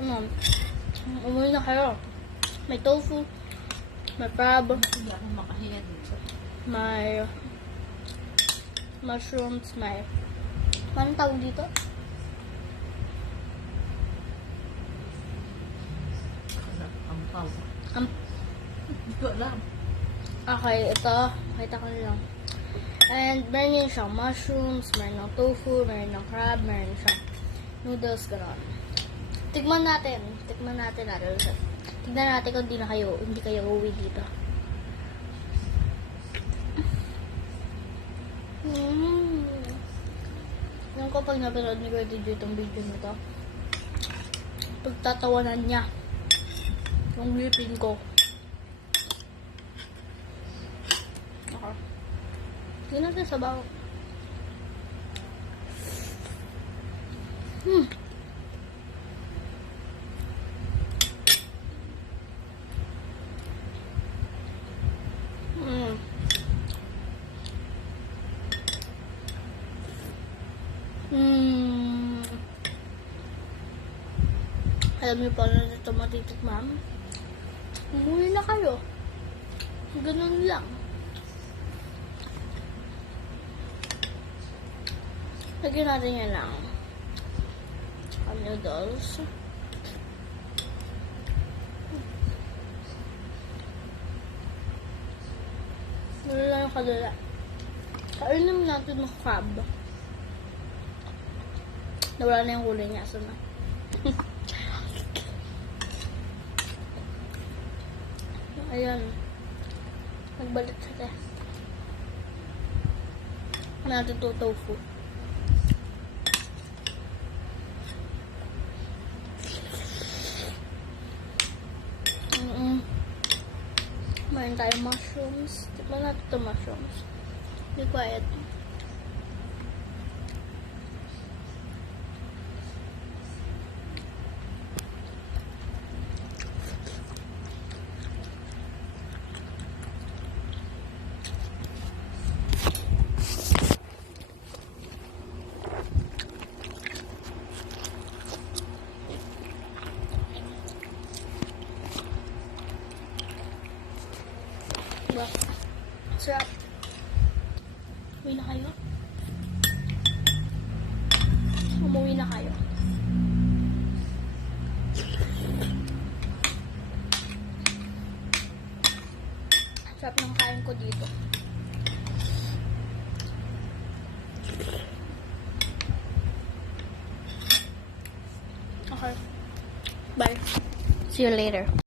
Ano? Umuwi na kayo. May tofu. May crab. Hindi ako makahinga dito. May mushrooms. May... Anong tawag dito? Ang pau. Hindi ko alam. Okay, ito. Pakita ko na lang. And meron yun siyang mushrooms, meron ng tofu, meron ng crab, meron siyang noodles, gano'n. Tignan natin. Tignan natin. Tignan natin kung hindi kayo uwi dito. Yung ko pag napanood ni Kuya Tito itong video na to, pagtatawanan niya yung ngipin ko. Okay. Tignan natin sa bago. Alam niyo pa na ito matitikmam? Umuwi na kayo. Ganun lang. Lagyan natin yan lang. Noodles. Wala lang yung kadala. Kainin natin ng crab. Nawala na yung kulay niya. Asa na? Ayan. Nagbalik siya. Natin ito tofu. Mayroon tayong mushrooms. Tikman natin ito mushrooms. Be quiet. Diba? Sarap. Uwi na kayo? Umuwi na kayo. Sarap ng kain ko dito. Okay. Bye. See you later.